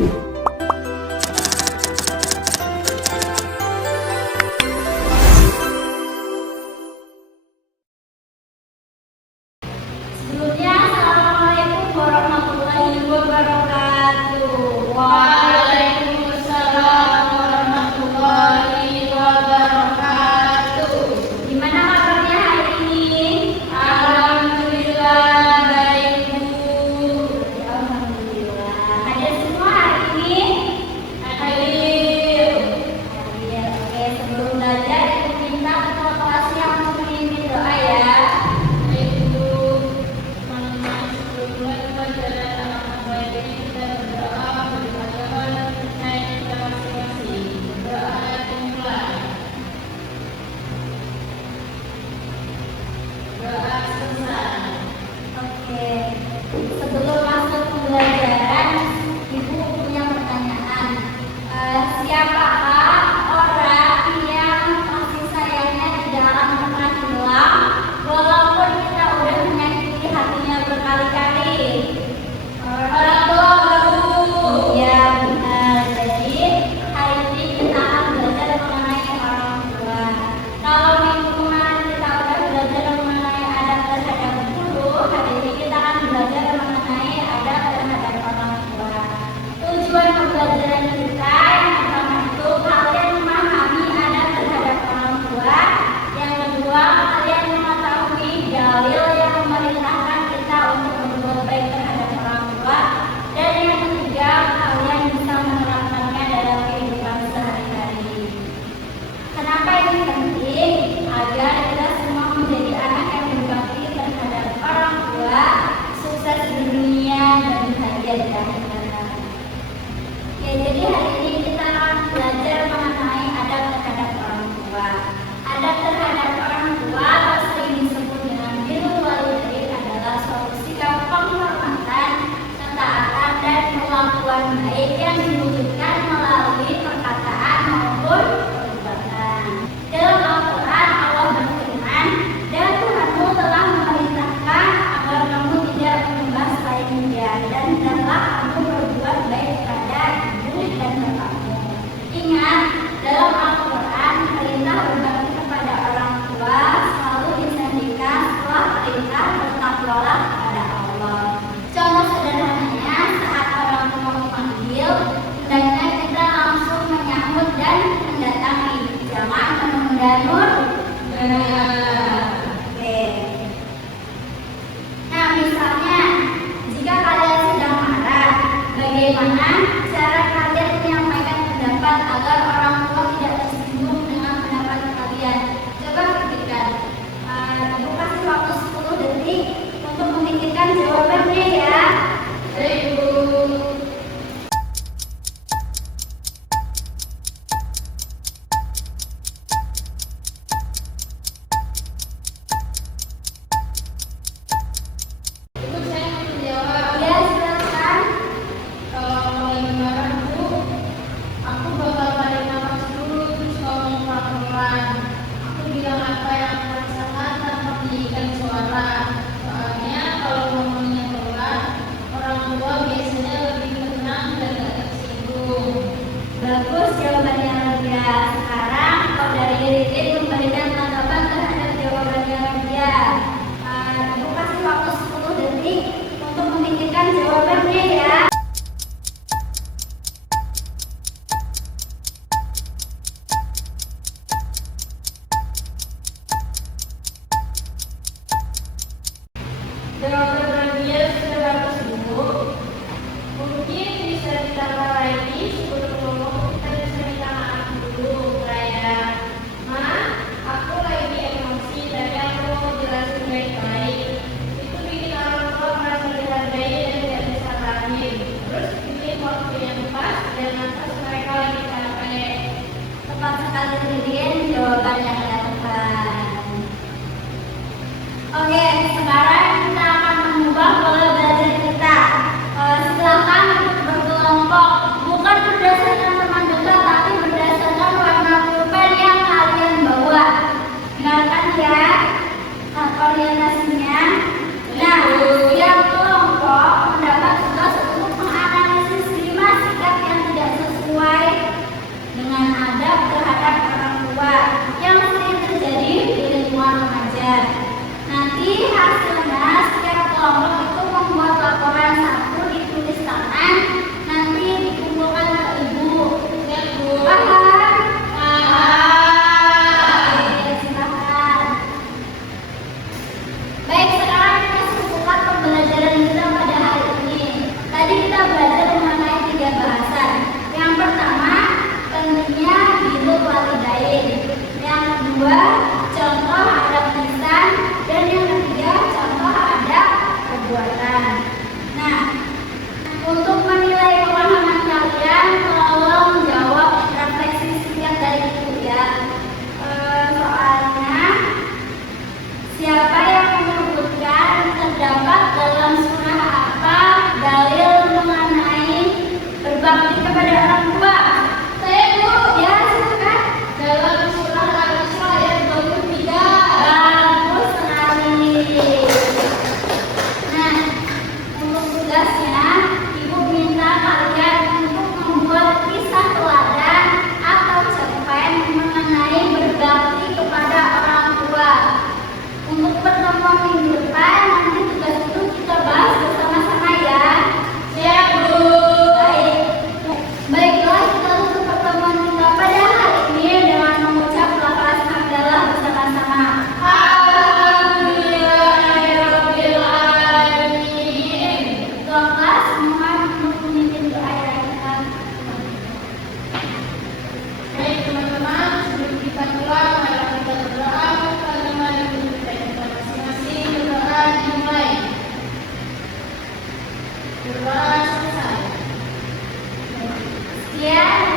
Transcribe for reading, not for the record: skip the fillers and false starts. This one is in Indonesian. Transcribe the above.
Sebelumnya, Assalamualaikum warahmatullahi wabarakatuh. Waalaikumsalam warahmatullahi wabarakatuh. Gimana kabarnya hari ini? Alhamdulillah baik, Bu. Alhamdulillah. Hadir semua hari ini? Hadir. Oke, sebelum belajar Ibu minta ketua kelasnya untuk memimpin doa ya. Oke, sebelum masuk pembelajaran, Ibu punya pertanyaan. Siapakah orang yang kasih sayangnya tidak akan pernah hilang, walaupun kita udah menyakiti hatinya berkali-kali? Orang tua, Bu. Iya, benar. Jadi hari ini kita akan belajar mengenai orang tua. Kalau minggu kemarin kita udah belajar mengenai adab terhadap guru, hari ini kita akan belajar mengenai adab terhadap orang tua. Tujuan pembelajaran kita yang pertama itu kalian memahami adab terhadap orang tua. Yang kedua, kalian mengetahui dalil yang memerintahkan kita untuk berbuat baik terhadap orang tua. Dan yang ketiga, kalian bisa menerapkannya dalam kehidupan sehari-hari. Kenapa ini penting? Agar kita semua menjadi anak yang berbakti terhadap orang tua, sukses di dunia dan bahagia di akhirat. Ya, jadi hari ini kita akan belajar mengenai adab terhadap orang tua. Adab terhadap orang tua atau sering disebut dengan birrul walidain adalah suatu sikap penghormatan, ketaatan dan perlakuan baik yang diwujudkan melalui perkataan maupun perbuatan. Dalam Al-Quran Allah berfirman, dan Tuhanmu telah memerintahkan agar kamu tidak menyembah selain Dia, dan hendaklah kamu berbuat baik kepada ibu dan bapakmu. Ingat, dalam Al-Quran perintah berbakti kepada orang tua selalu disajikan setelah perintah bertakwalah kepada Allah. Contoh sederhananya, saat orang tua memanggil, hendaknya kita langsung menyambut dan mendatangi, jangan menunda-nunda. Oke. Nah, misalnya, jika kalian sedang marah, bagaimana cara kalian menyampaikan pendapat agar orang tua tidak tersinggung dengan pendapat kalian? Coba pikirkan. Ibu kasih waktu 10 detik untuk memikirkan jawabannya ya. Baik, Bu. Ibu, saya mau menjawab. Ya, silakan. Kalau lagi marah, Bu, aku bakal tarik nafas dulu terus ngomong pelan-pelan. Aku bilang apa yang aku rasakan tanpa meninggikan suara. Soalnya kalau ngomongnya pelan, orang tua biasanya lebih tenang dan gak tersinggung. Bagus jawabannya Raja. Sekarang kalau dari Ridin memberikan tanggapan terhadap jawabannya Raja. Ibu kasih waktu 10 detik untuk memikirkan jawabannya ya. Jawaban Radia sudah bagus, Bu. Mungkin bisa ditambah lagi sebelum ngomong, kita bisa minta maaf dulu, kayak, Ma, aku lagi emosi, tapi aku mau jelasin baik-baik. Itu bikin orang tua merasa dihargai dan tidak bisa tugasnya, Ibu minta kalian untuk membuat kisah teladan atau cerpen mengenai berbakti kepada orang tua. Untuk pertemuan minggu depan, nanti tugas itu kita bahas bersama-sama ya. Siap, Bu. Baiklah, kita tutup pertemuan kita pada hari ini dengan mengucap lafaz hamdalah bersama-sama. Kelas semua untuk memimpin doa yang kita. Baik teman-teman, sebelum kita pulang, mari kita berdoa kalimat ibu kita masing-masing. Berdoa dimulai. Berdoa selesai. Sekian